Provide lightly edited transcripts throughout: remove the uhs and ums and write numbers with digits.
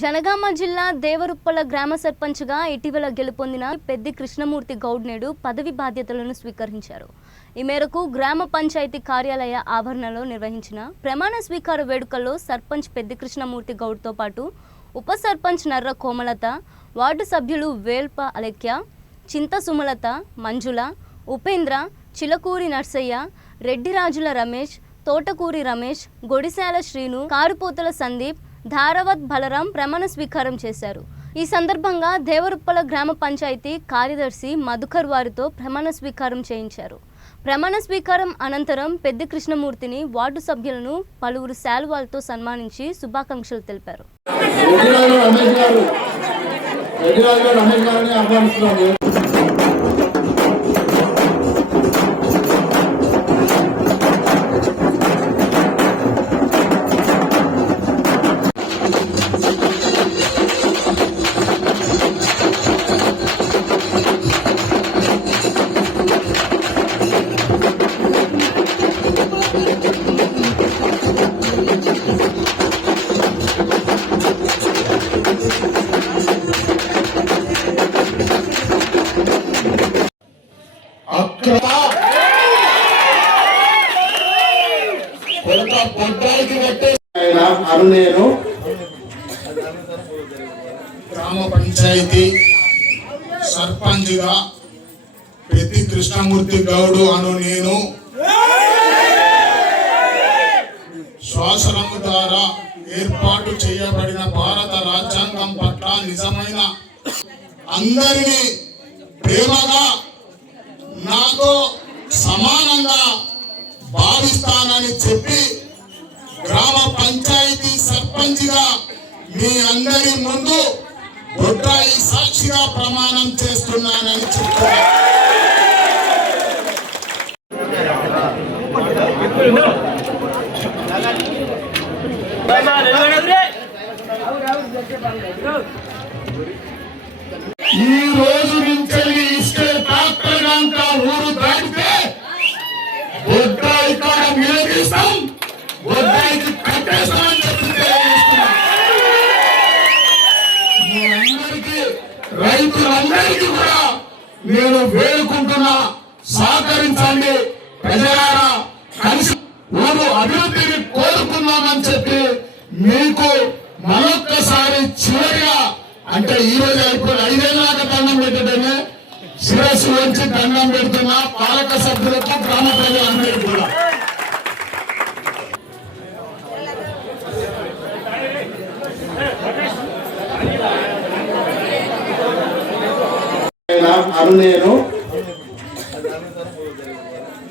జనగామ జిల్లా దేవరుప్పల గ్రామ సర్పంచ్గా ఇటీవల గెలుపొందిన పెద్ది కృష్ణమూర్తి గౌడ్ నేడు పదవి బాధ్యతలను స్వీకరించారు. ఈ మేరకు గ్రామ పంచాయతీ కార్యాలయ ఆవరణలో నిర్వహించిన ప్రమాణ స్వీకార వేడుకల్లో సర్పంచ్ పెద్ది కృష్ణమూర్తి గౌడ్తో పాటు ఉప సర్పంచ్ నర్ర కోమలత, వార్డు సభ్యులు వేల్ప అలెక్య, చింత సుమలత, మంజుల, ఉపేంద్ర, చిలకూరి నర్సయ్య, రెడ్డిరాజుల రమేష్, తోటకూరి రమేష్, గొడిశాల శ్రీను, కారుపోతల సందీప్, ధారవత్ బలరాం ప్రమాణ స్వీకారం చేశారు. ఈ సందర్భంగా దేవరుప్పల గ్రామ పంచాయతీ కార్యదర్శి మధుకర్ వారితో ప్రమాణ స్వీకారం చేయించారు. ప్రమాణ స్వీకారం అనంతరం పెద్ది కృష్ణమూర్తిని వార్డు సభ్యులను పలువురు శాలువాలతో సన్మానించి శుభాకాంక్షలు తెలిపారు. నేను గ్రామ పంచాయతీ సర్పంచ్గా పెద్ది కృష్ణమూర్తి గౌడు అను నేను శాసనము ద్వారా ఏర్పాటు చేయబడిన భారత రాజ్యాంగం పట్ల నిజమైన అందరినీ ప్రేమగా నాకు సమానంగా భావిస్తానని చెప్పి గ్రామ పంచాయతీ సర్పంచ్గా మీ అందరి ముందు బొడ్రాయి సాక్షిగా ప్రమాణం చేస్తున్నానని చెప్తున్నా. ఈ రోజు నుంచి ఇస్తే ట్రాక్టర్ అంతా ఊరు దాటితే బొడ్రాయి కాడ నిలదీస్తాం, బొడ్రాయికి కట్టేస్తామని చెప్తే రైతులందరికీ కూడా నేను వేడుకుంటున్నా, సహకరించండి ప్రజలారా, కలిసి ఊరు అభివృద్ధిని కోరుకున్నామని చెప్పి మీకు మరొక్కసారి చివరిగా, అంటే ఈ రోజు అయిపోయి 5 ఏళ్ళ దాకా దండం పెట్టడమే, శిరస్సు వంచి దండం పెడుతున్నా పాలక సభ్యులకు, గ్రామ ప్రజలందరికీ కూడా. నేను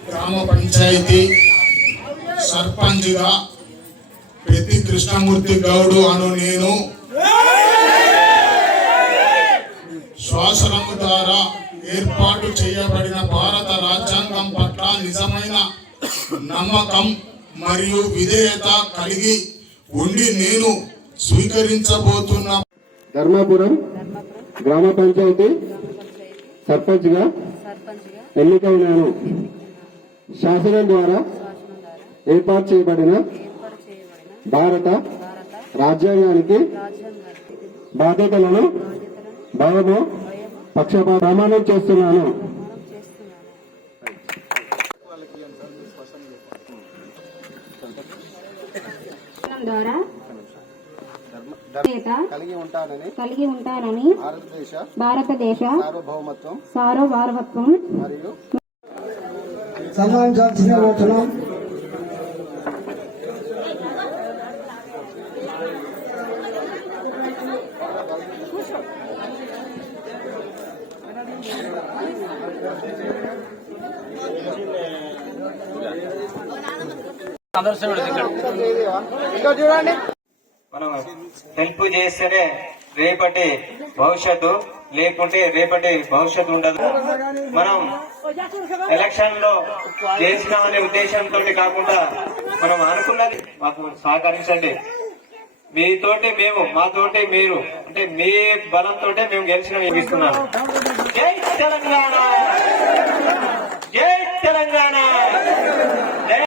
గ్రామ పంచాయతీ సర్పంచ్గా పెద్ది కృష్ణమూర్తి గౌడు అను నేను శాసనము ద్వారా ఏర్పాటు చేయబడిన భారత రాజ్యాంగం పట్ల నిజమైన నమ్మకం మరియు విధేయత కలిగి ఉండి నేను స్వీకరించబోతున్న ధర్మాపురం గ్రామ పంచాయతీ సర్పంచ్గా ఎన్నికైనాను. శాసనం ద్వారా ఏర్పాటు చేయబడిన భారత రాజ్యాంగానికి బాధ్యతలను భయము పక్షపాత ప్రమాణం చేస్తున్నాను. ద్వారా కలిగి ఉంటానని భారతదేశ సార్వభౌమత్వం మరియు సన్మానించాల్సిన వచనం. మనం హెల్ప్ చేస్తేనే రేపటి భవిష్యత్తు, లేకుంటే రేపటి భవిష్యత్తు ఉండదు. మనం ఎలక్షన్ లో చేసినామనే ఉద్దేశంతో కాకుండా మనం అనుకున్నది మాకు సహకరించండి. మీతోటి మేము, మాతోటి మీరు, అంటే మీ బలంతో మేము గెలిచిన ఇస్తున్నాను. జై తెలంగాణ, జై తెలంగాణ.